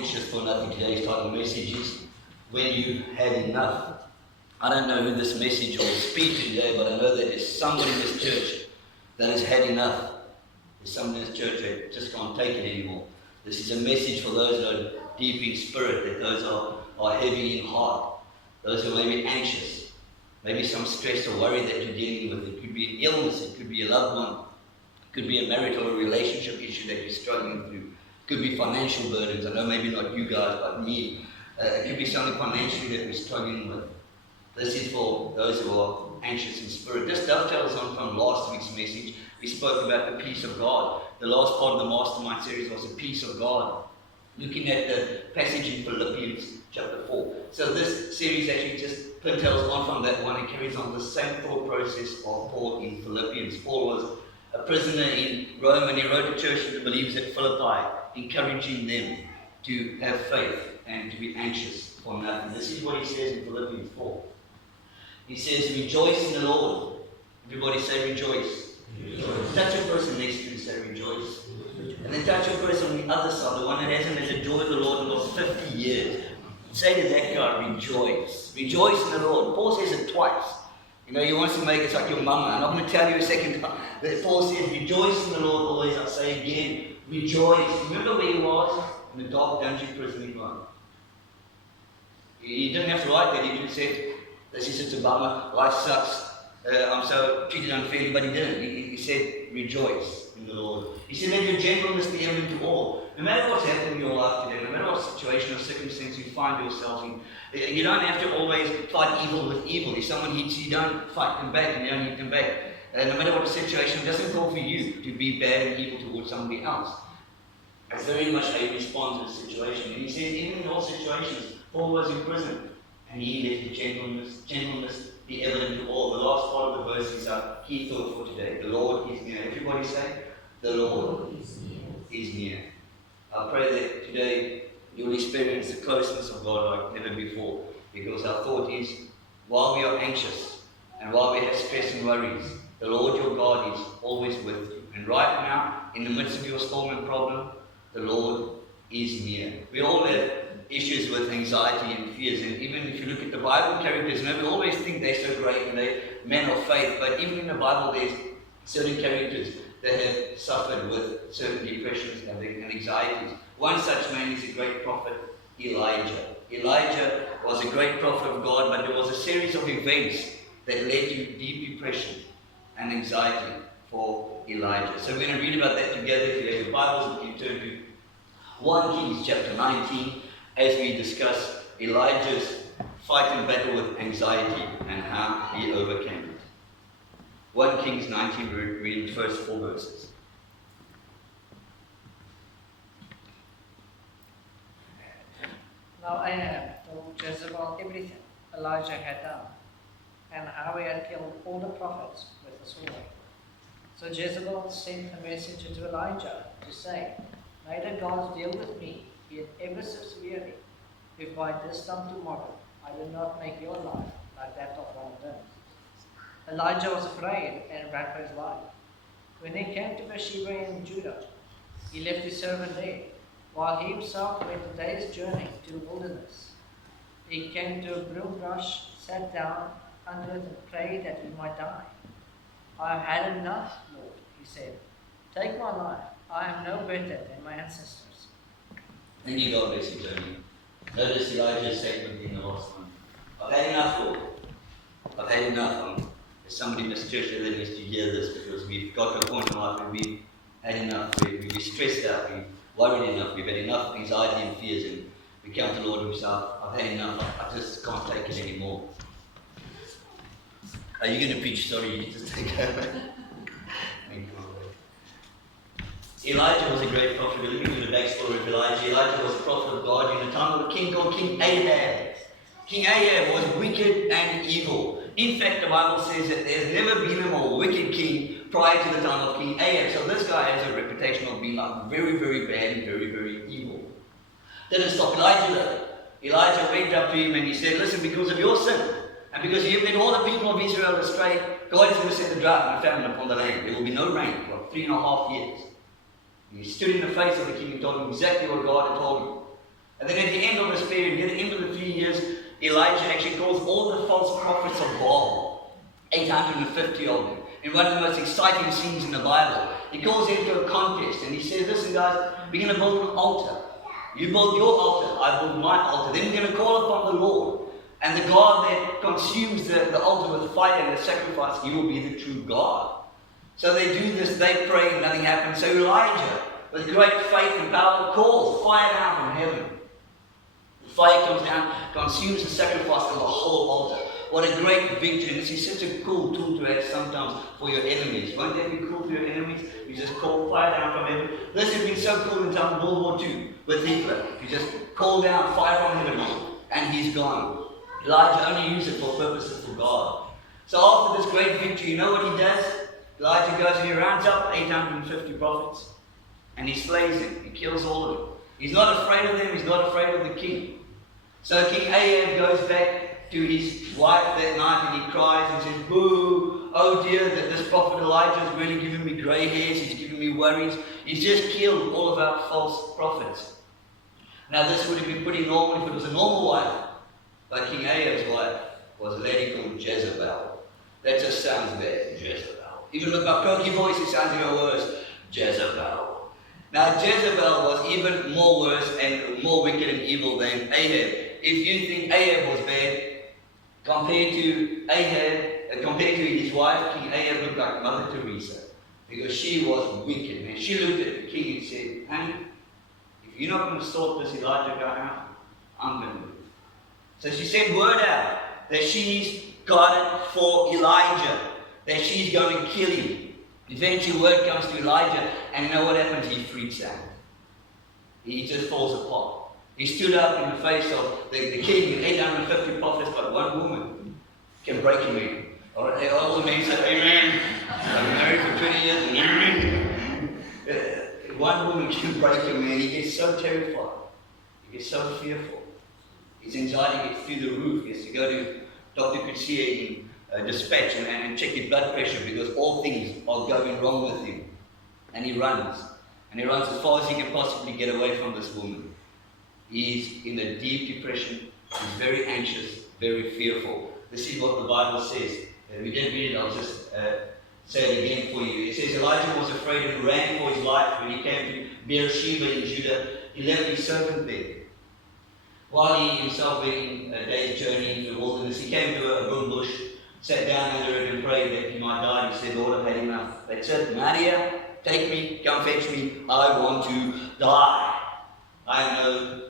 anxious for nothing. Today's title message is When You Had Enough. I don't know who this message will speak to today, but I know that there's somebody in this church that has had enough. There's somebody in this church that just can't take it anymore. This is a message for those that are deep in spirit, that those are heavy in heart, those who may be anxious, maybe some stress or worry that you're dealing with. It could be an illness, it could be a loved one, it could be a marital or relationship issue that you're struggling through. It could be financial burdens. I know maybe not you guys, but me. It could be something financially that we're struggling with. This is for those who are anxious in spirit. This dovetails on from last week's message. We spoke about the peace of God. The last part of the Mastermind series was the peace of God, looking at the passage in Philippians chapter 4. So this series actually just dovetails on from that one and carries on the same thought process of Paul in Philippians. Paul was a prisoner in Rome, and he wrote a church to the believers at Philippi, encouraging them to have faith and to be anxious for nothing. This is what he says in Philippians 4. He says, rejoice in the Lord. Everybody say rejoice. Rejoice. Touch your person next to you and say rejoice. And then touch your person on the other side, the one that hasn't had the joy of the Lord in the last 50 years. Say to that guy, rejoice. Rejoice in the Lord. Paul says it twice. You know, he wants to make it like your mama. I'm not going to tell you a second time. But Paul says, rejoice in the Lord always. I'll say again, rejoice. Remember where he was? In the dark dungeon prison in Rome. He didn't have to write that. He just said, this is such a bummer. Life sucks. I'm so treated unfairly. But he didn't. He said, rejoice in the Lord. He said, let your gentleness be evident to all. No matter what's happening in your life today, no matter what situation or circumstance you find yourself in, you don't have to always fight evil with evil. If someone hits you, don't fight them back and you don't hit them back. No matter what the situation, it doesn't call for you to be bad and evil towards somebody else. It's very much a response to the situation. And he says, even in all situations, Paul was in prison, and he let the gentleness be evident to all. The last part of the verse is our key thought for today. The Lord is near. Everybody say, the Lord is near. I pray that today you'll experience the closeness of God like never before, because our thought is, while we are anxious and while we have stress and worries, the Lord your God is always with you. And right now, in the midst of your storm and problem, the Lord is near. We all have issues with anxiety and fears, and even if you look at the Bible characters, we always think they're so great and they're men of faith, but even in the Bible there's certain characters that have suffered with certain depressions and anxieties. One such man is the great prophet Elijah. Elijah was a great prophet of God, but there was a series of events that led to deep depression and anxiety for Elijah. So we're going to read about that together. If you have your Bibles, you can turn to 1 Kings chapter 19 as we discuss Elijah's fight and battle with anxiety and how he overcame it. 1 Kings 19, we're reading the first 4 verses. Now Ahab told Jezebel everything Elijah had done, and how he had killed all the prophets with the sword. So Jezebel sent a messenger to Elijah to say, may the gods deal with me, be it ever so severely, if by this time tomorrow I do not make your life like that of one of them. Elijah was afraid and ran for his life. When he came to Beersheba in Judah, he left his servant there, while he himself went a day's journey to the wilderness. He came to a broom bush, sat down under it and prayed that he might die. I have had enough, Lord, he said. Take my life. I am no better than my ancestors. Thank you, God bless you, Tony. Notice Elijah's statement in the last one. I've had enough, Lord. I've had enough. There's somebody in this church that needs to hear this, because we've got to a point in life where we've had enough. We're stressed out. We've worried enough. We've had enough anxiety and fears, and we come to the Lord himself. I've had enough. I just can't take it anymore. Are you going to preach? Sorry, you just take over. Elijah was a great prophet. We're looking at the backstory of Elijah. Elijah was a prophet of God in a time of a king called King Ahab. King Ahab was wicked and evil. In fact, the Bible says that there's never been a more wicked king prior to the time of King Ahab. So this guy has a reputation of being like very, very bad and very, very evil. Didn't stop Elijah though. Elijah went up to him and he said, listen, because of your sin, and because you've led all the people of Israel astray, God is going to send a drought and a famine upon the land. There will be no rain for 3.5 years. And he stood in the face of the king and told him exactly what God had told him. And then at the end of this period, near the end of the 3 years, Elijah actually calls all the false prophets of Baal, 850 of them, in one of the most exciting scenes in the Bible. He calls them to a contest, and he says, listen guys, we're going to build an altar. You build your altar, I build my altar. Then we're going to call upon the Lord. And the God that consumes the altar with fire and the sacrifice, he will be the true God. So they do this, they pray, and nothing happens. So Elijah, with great faith and power, calls fire down from heaven. The fire comes down, consumes the sacrifice of the whole altar. What a great victory. This is such a cool tool to have sometimes for your enemies. Won't that be cool for your enemies? You just call fire down from heaven. This has been so cool in time of World War II with Hitler. You just call down fire from heaven and he's gone. Elijah only used it for purposes for God. So after this great victory, you know what he does? Elijah goes and he rounds up 850 prophets and he slays them. He kills all of them. He's not afraid of them. He's not afraid of the king. So King Ahab goes back to his wife that night and he cries and says, boo, oh dear, that this prophet Elijah has really given me grey hairs. He's given me worries. He's just killed all of our false prophets. Now this would have been pretty normal if it was a normal wife. But King Ahab's wife was a lady called Jezebel. That just sounds bad, Jezebel. Even with my croaky voice, it sounds even worse, Jezebel. Now Jezebel was even more worse and more wicked and evil than Ahab. If you think Ahab was bad, compared to his wife, King Ahab looked like Mother Teresa. Because she was wicked. And she looked at the king and said, honey, if you're not going to sort this Elijah guy out, I'm going to do it. So she sent word out that she's got it for Elijah, that she's going to kill him. Eventually word comes to Elijah, and you know what happens? He freaks out. He just falls apart. He stood up in the face of the king and 850 prophets, but one woman can break him in. All the men say, amen. I've been married for 20 years, and amen. One woman can break him in. He gets so terrified. He gets so fearful. His anxiety gets through the roof. He has to go to Dr. Kutsia in dispatch and check his blood pressure because all things are going wrong with him. And he runs. And he runs as far as he can possibly get away from this woman. He's in a deep depression. He's very anxious, very fearful. This is what the Bible says. We didn't read it, I'll just say it again for you. It says Elijah was afraid and ran for his life when he came to Beersheba in Judah. He left his servant there. While he himself went a day's journey into the wilderness, he came to a broom bush, sat down under it and prayed that he might die. He said, Lord, I've had enough. That's it. Maria, take me, come fetch me. I want to die. I know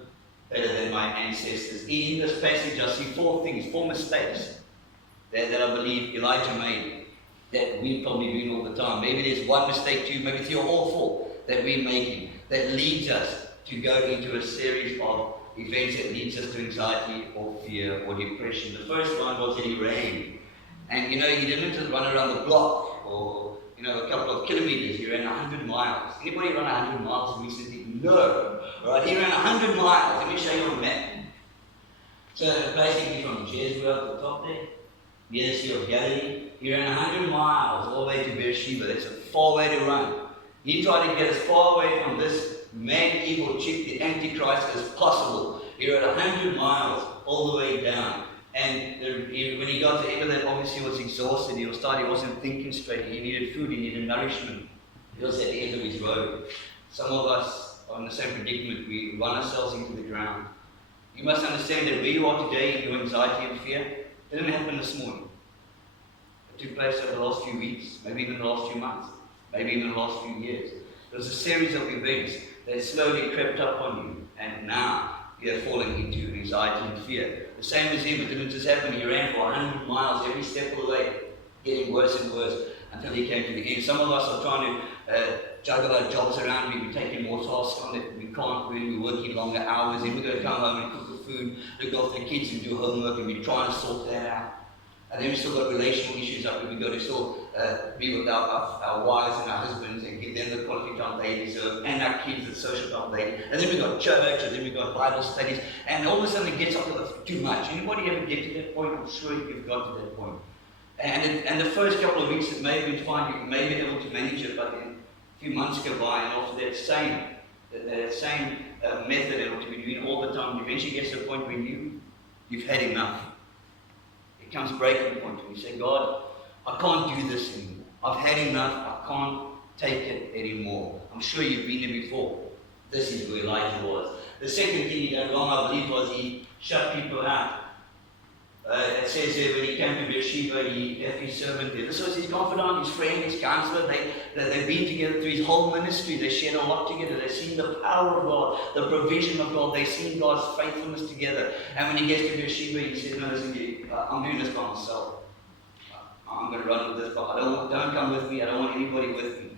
better than my ancestors. In this passage, I see four mistakes that I believe Elijah made that we probably do all the time. Maybe there's one mistake, two, maybe three or all four that we're making that leads us to go into a series of events that leads us to anxiety or fear or depression. The first one was that he ran. And he didn't just run around the block or a couple of kilometers. He ran 100 miles. Anybody run 100 miles recently? No. Right? He ran 100 miles. Let me show you on a map. So basically from Jezreel at the top there, near the Sea of Galilee, he ran 100 miles all the way to Beersheba. That's a far way to run. He tried to get as far away from this mad evil chick, the Antichrist, as possible. He ran 100 miles all the way down. And when he got to the end of that, obviously he was exhausted. He wasn't thinking straight. He needed food, he needed nourishment. He was at the end of his road. Some of us are in the same predicament. We run ourselves into the ground. You must understand that where you are today in your anxiety and fear, it didn't happen this morning. It took place over the last few weeks, maybe even the last few months, maybe even the last few years. There was a series of events that slowly crept up on you, and now you are falling into anxiety and fear. The same as him, it didn't just happen. He ran for 100 miles every step of the way, getting worse and worse until he came to the end. Some of us are trying to juggle our jobs around. We're taking more tasks on it. We can't really. We're working longer hours. Then we're going to come home and cook the food, look after the kids and do homework, and we're trying to sort that out. And then we've still got relational issues up where we've got to still be with our wives and our husbands and give them the quality time they deserve, and our kids the social time they deserve. And then we've got church, and then we've got Bible studies, and all of a sudden it gets up to too much. Anybody ever get to that point? I'm sure you've got to that point. And the first couple of weeks it may have been fine, you may be able to manage it, but then a few months go by, and after that same method and what you've been doing all the time sometimes eventually gets to a point where you've had enough. It comes breaking point when you say, God, I can't do this anymore. I've had enough. I can't take it anymore. I'm sure you've been there before. This is where Elijah was. The second thing he did wrong, I believe, was he shut people out. It says there when he came to Beersheba, he left his servant there. This was his confidant, his friend, his counselor. They've been together through his whole ministry. They shared a lot together. They've seen the power of God, the provision of God. They've seen God's faithfulness together. And when he gets to Beersheba, he says, no, listen, I'm doing this by myself. I'm going to run with this, but don't come with me. I don't want anybody with me.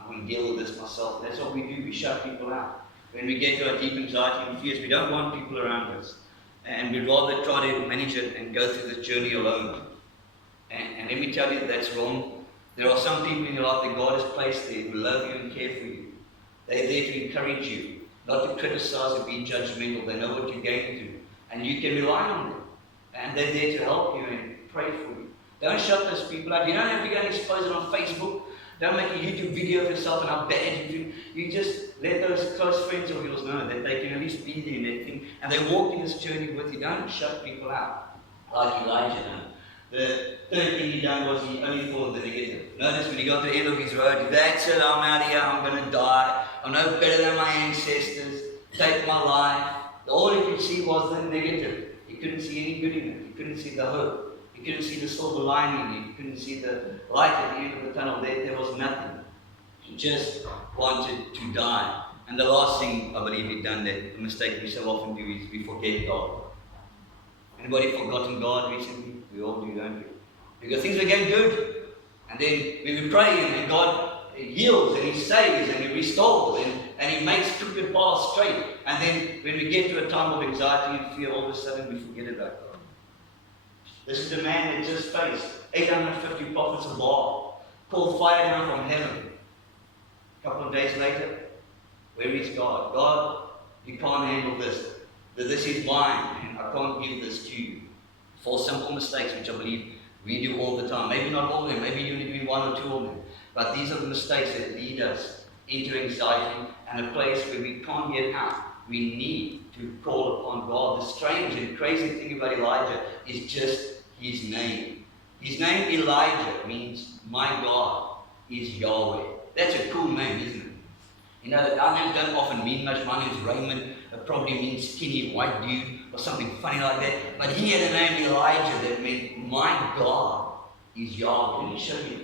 I'm going to deal with this myself. That's what we do. We shut people out. When we get to our deep anxiety and fears, we don't want people around us. And we'd rather try to manage it and go through this journey alone. And let me tell you, that's wrong. There are some people in your life that God has placed there who love you and care for you. They're there to encourage you, not to criticize or be judgmental. They know what you're going through. And you can rely on them. And they're there to help you and pray for you. Don't shut those people out. You don't have to go and expose it on Facebook. Don't make a YouTube video of yourself and how bad you do. You just let those close friends of yours know that they can at least be there in that thing. And they walk in this journey with you. Don't shut people out like Elijah did. The third thing he done was he only thought the negative. Notice when he got to the end of his road, that's it, I'm out here, I'm going to die. I'm no better than my ancestors. Take my life. All he could see was the negative. He couldn't see any good in it. He couldn't see the hope. He couldn't see the silver lining. He couldn't see the light at the end of the tunnel. There was nothing. He just wanted to die. And the last thing I believe he'd done, that the mistake we so often do, is we forget God. Anybody forgotten God recently? We all do, don't we? Because things are getting good. And then we pray and God heals and He saves and He restores and He makes crooked paths straight. And then when we get to a time of anxiety and fear, all of a sudden we forget about God. This is the man that just faced 850 prophets of Baal, called fire down from heaven. A couple of days later, where is God? God, you can't handle this. This is mine, and I can't give this to you. 4 simple mistakes, which I believe we do all the time. Maybe not all of them, maybe you're only doing 1 or 2 of them. But these are the mistakes that lead us into anxiety and a place where we can't get out. We need to call upon God. The strange and crazy thing about Elijah is just his name. His name Elijah means my God is Yahweh. That's a cool name, isn't it? You know, our names don't often mean much. My name is Raymond. It probably means skinny white dude or something funny like that. But he had a name Elijah that meant my God is Yahweh. Let me show you.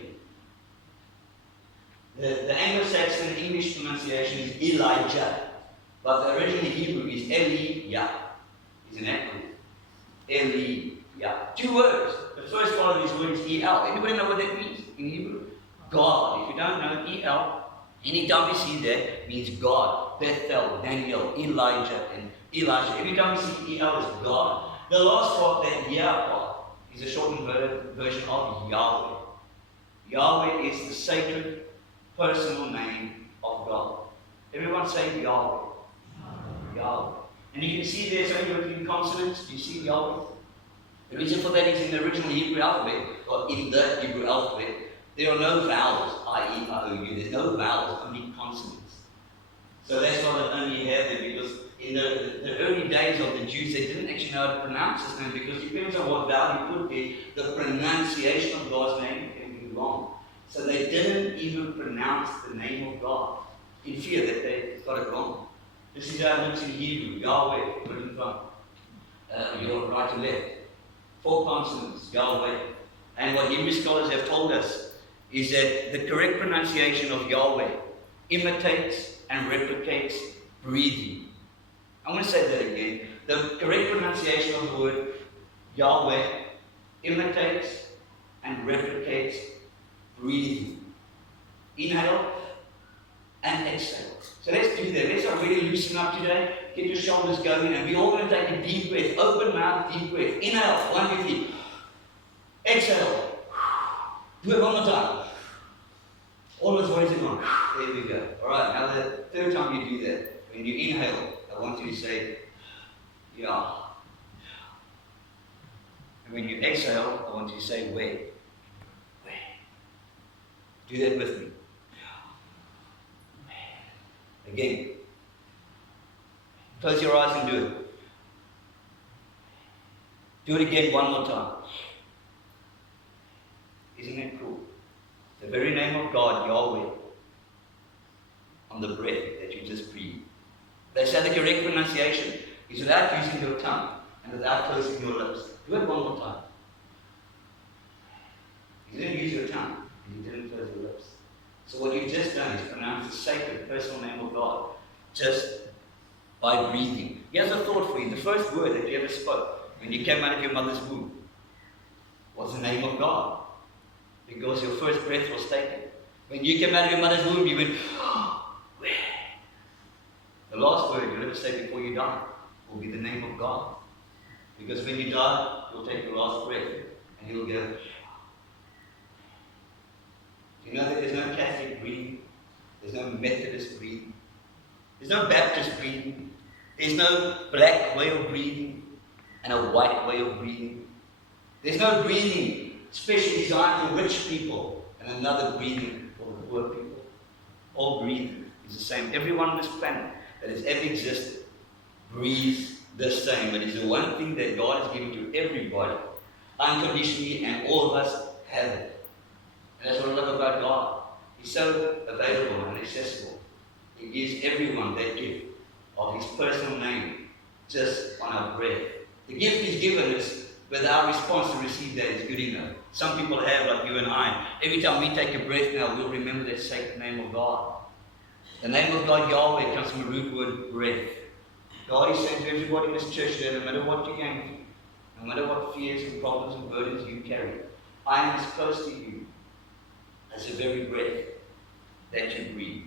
The Anglo-Saxon English pronunciation is Elijah. But the original Hebrew is Eli-Yah. It's an acronym. Eli-Yah. 2 words. The first part of this word is El. Anybody know what that means in Hebrew? God. If you don't know, El, anytime we see that, means God. Bethel, Daniel, Elijah, and Elijah. Every time we see El, is God. The last part, that Yah part, is a shortened version of Yahweh. Yahweh is the sacred, personal name of God. Everyone say Yahweh. Yahweh. And you can see there's only between consonants. Do you see Yahweh? The reason for that is in the original Hebrew alphabet, or in the Hebrew alphabet, there are no vowels, I-E, I-O-U. There's no vowels, only consonants. So that's why they only have there, because in the early days of the Jews, they didn't actually know how to pronounce his name, because it depends on what vowel you put there, the pronunciation of God's name can be wrong. So they didn't even pronounce the name of God, in fear that they got it wrong. This is how it looks in Hebrew, Yahweh, written from your right to left. 4 consonants, Yahweh. And what Hebrew scholars have told us is that the correct pronunciation of Yahweh imitates and replicates breathing. I'm going to say that again. The correct pronunciation of the word Yahweh imitates and replicates breathing. Inhale and exhale. So let's do that. Let's really loosen up today. Get your shoulders going, and we're all going to take a deep breath. Open mouth, deep breath. Inhale, 1, 2, 3. Exhale. Do it one more time. All those words in on. There we go. All right, now the third time you do that, when you inhale, I want you to say, Yah. And when you exhale, I want you to say, Weh. Weh. Do that with me. Again. Close your eyes and do it. Do it again one more time. Isn't it cool? The very name of God, Yahweh, on the breath that you just breathe. They say the correct pronunciation is without using your tongue and without closing your lips. Do it one more time. You didn't use your tongue and you didn't close your lips. So what you've just done is pronounce the sacred personal name of God just by breathing. Here's a thought for you. The first word that you ever spoke when you came out of your mother's womb was the name of God. Because your first breath was taken. When you came out of your mother's womb, you went, oh, where? The last word you'll ever say before you die will be the name of God. Because when you die, you'll take your last breath and you'll go, you know that there's no Catholic breathing, there's no Methodist breathing, there's no Baptist breathing, there's no black way of breathing and a white way of breathing. There's no breathing specially designed for rich people and another breathing for the poor people. All breathing is the same. Everyone on this planet that has ever existed breathes the same. It is the one thing that God has given to everybody unconditionally, and all of us have it. And that's what I love about God. He's so available and accessible. He gives everyone that gift of His personal name just on our breath. The gift He's given us, whether our response to receive that is good enough. Some people have, like you and I. Every time we take a breath now, we'll remember that sacred name of God. The name of God, Yahweh, comes from the root word breath. God is saying to everybody in this church today, no matter what you're going through, no matter what fears and problems and burdens you carry, I am as close to you as the very breath that you breathe.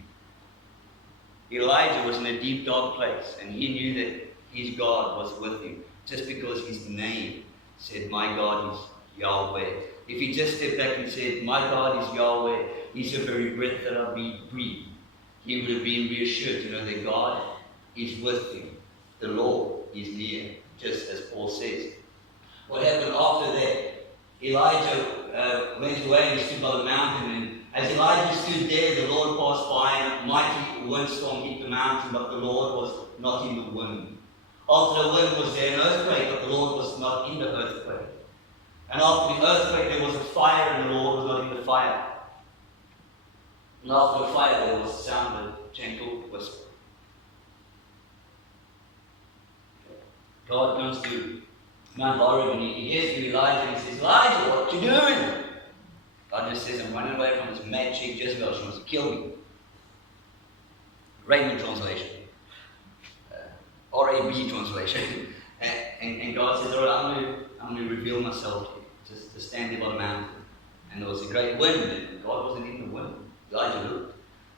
Elijah was in a deep, dark place, and he knew that his God was with him, just because his name said, my God is Yahweh. If he just stepped back and said, my God is Yahweh, He's the very breath that I breathe, he would have been reassured to know that God is with him. The Lord is near, just as Paul says. What happened after that? Elijah went away and stood by the mountain, and as Elijah stood there, the Lord passed by, and a mighty windstorm hit the mountain, but the Lord was not in the wind. After the wind was there an earthquake, but the Lord was not in the earthquake. And after the earthquake there was a fire, and the Lord was not in the fire. And after the fire there was the sound of a gentle whisper. God comes to Mount Horeb and he hears from Elijah and he says, Elijah, what you doing? God just says, I'm running away from this mad chick Jezebel. She wants to kill me. Raymond translation. RAB translation. and God says, all right, I'm going to reveal myself to you. Just stand there by the mountain. And there was a great wind, and God wasn't in the wind. Elijah looked.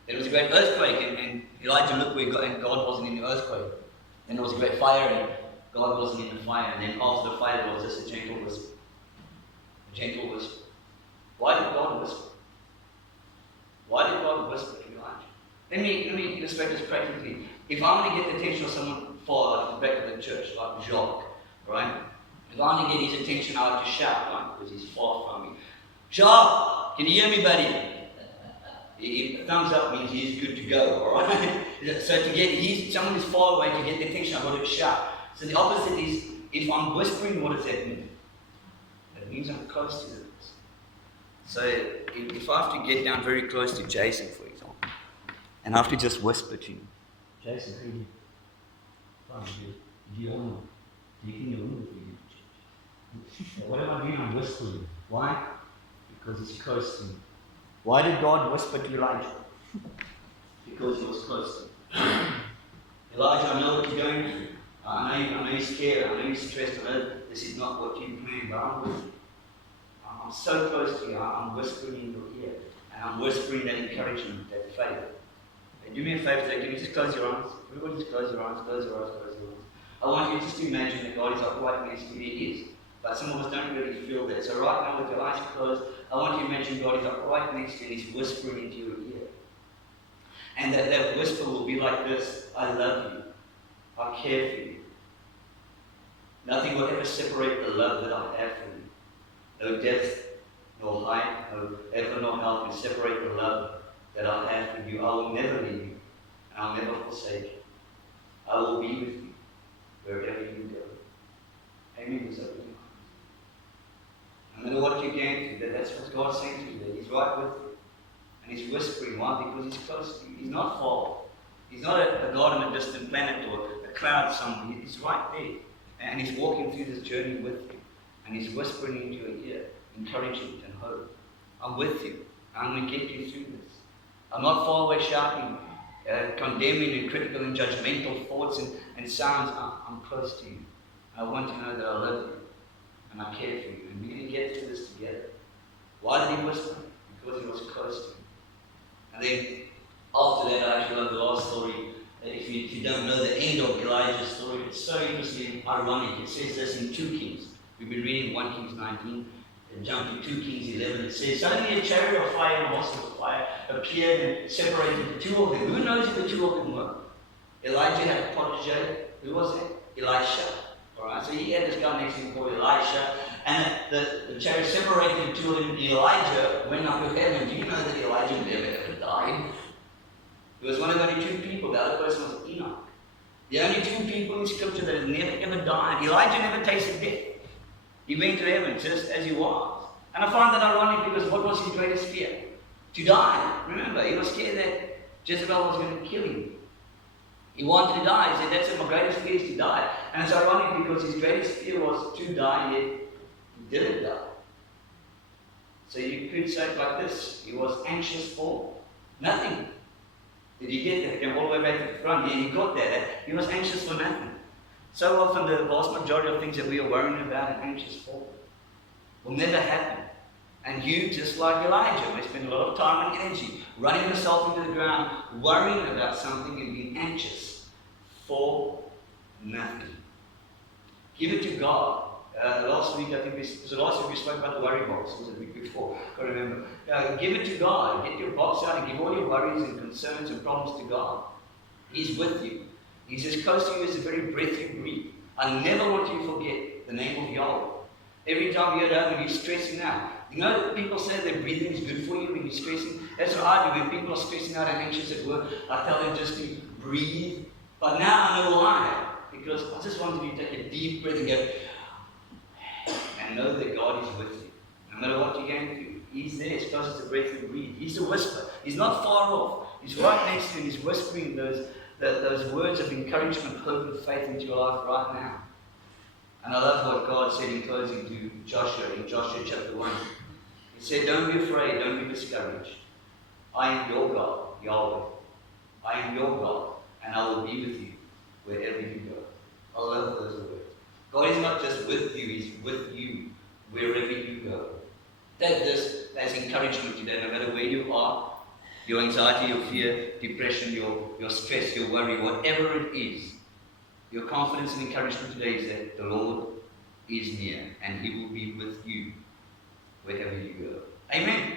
There was a great earthquake, and Elijah looked where God, and God wasn't in the earthquake. Then there was a great fire, and God wasn't in the fire. And then after the fire, there was just a gentle whisper. A gentle whisper. Why did God whisper? Why did God whisper to Elijah? Let me illustrate this practically. If I want to get the attention of someone far, like the back of the church, like Jacques, right? If I want to get his attention, I have to shout, right? Because he's far from me. Jacques, can you hear me, buddy? A thumbs up means he's good to go, alright? So to get someone is far away, to get the attention, I've got to shout. So the opposite is, if I'm whispering, what does that mean? That means I'm close to them. So if I have to get down very close to Jason, for example, and I have to just whisper to him, Jason, how are you? Fine, do you know? Do you think you're room for you? What am I doing? I'm whispering. Why? Because it's close to me. Why did God whisper to Elijah? Because he was close to him. Elijah, I know what you're going through. I know you're scared. I know you're stressed. I know this is not what you planned, but I'm with you. I'm so close to you. I'm whispering in your ear. And I'm whispering that encouragement, that faith. And do me a favor today. Can you just close your eyes? Everybody just close your eyes, close your eyes, close your eyes. I want you just to imagine that God is like right next to you. He is. But some of us don't really feel that. So right now with your eyes closed, I want you to imagine God is like right next to you and He's whispering into your ear. And that whisper will be like this: I love you. I care for you. Nothing will ever separate the love that I have for you. No depth, no height, no effort, no help can separate the love that I have for you. I will never leave you, and I'll never forsake you. I will be with you wherever you go. Amen. God's saying to you that He's right with you. And He's whispering. Why? Because He's close to you. He's not far. He's not a God on a distant planet or a cloud somewhere. He's right there. And He's walking through this journey with you. And He's whispering into your ear, encouragement and hope. I'm with you. I'm going to get you through this. I'm not far away shouting, condemning and critical and judgmental thoughts and sounds. I'm close to you. I want to know that I love you and I care for you. And we're going to get through this together. Why did He whisper? Because He was close to you. And then after that, I actually love the last story. If you don't know the end of Elijah's story, it's so interesting and ironic. It says this in 2 Kings. We've been reading 1 Kings 19. Jump to 2 Kings 11, it says, suddenly a chariot of fire and a horse of fire appeared and separated the two of them. Who knows who the two of them were? Elijah had a protege. Who was it? Elisha. Alright, so he had this guy next to him called Elisha, and the chariot separated the two of them. Elijah went up to heaven. Do you know that Elijah never ever died? He was one of only 2 people. The other person was Enoch. The only 2 people in Scripture that have never ever died. Elijah never tasted death. He went to heaven just as he was. And I find that ironic because what was his greatest fear? To die. Remember, he was scared that Jezebel was going to kill him. He wanted to die. He said, that's my greatest fear is to die. And it's ironic because his greatest fear was to die, yet he didn't die. So you could say it like this. He was anxious for nothing. Did he get that? He came all the way back to the front. Yeah, he got that. He was anxious for nothing. So often the vast majority of things that we are worrying about and anxious for will never happen. And you, just like Elijah, may spend a lot of time and energy running yourself into the ground, worrying about something and being anxious for nothing. Give it to God. Last week, I think we spoke about the worry box. Was it the week before? I can't remember. Give it to God. Get your box out and give all your worries and concerns and problems to God. He's with you. He's as close to you as the very breath you breathe. I never want you to forget the name of Yahweh. Every time you're at home and you're stressing out. You know, people say that breathing is good for you when you're stressing. That's what I do. When people are stressing out and anxious at work, I tell them just to breathe. But now I know why. Because I just want you to take a deep breath and go, and know that God is with you. No matter what you're going through, He's there as close as the breath you breathe. He's a whisper. He's not far off. He's right next to you and He's whispering those words of encouragement, hope, and faith into your life right now. And I love what God said in closing to Joshua in Joshua chapter 1. He said, don't be afraid, don't be discouraged. I am your God, Yahweh. I am your God, and I will be with you wherever you go. I love those words. God is not just with you, He's with you wherever you go. Take this as encouragement today, no matter where you are. Your anxiety, your fear, depression, your stress, your worry, whatever it is, your confidence and encouragement today is that the Lord is near and He will be with you wherever you go. Amen.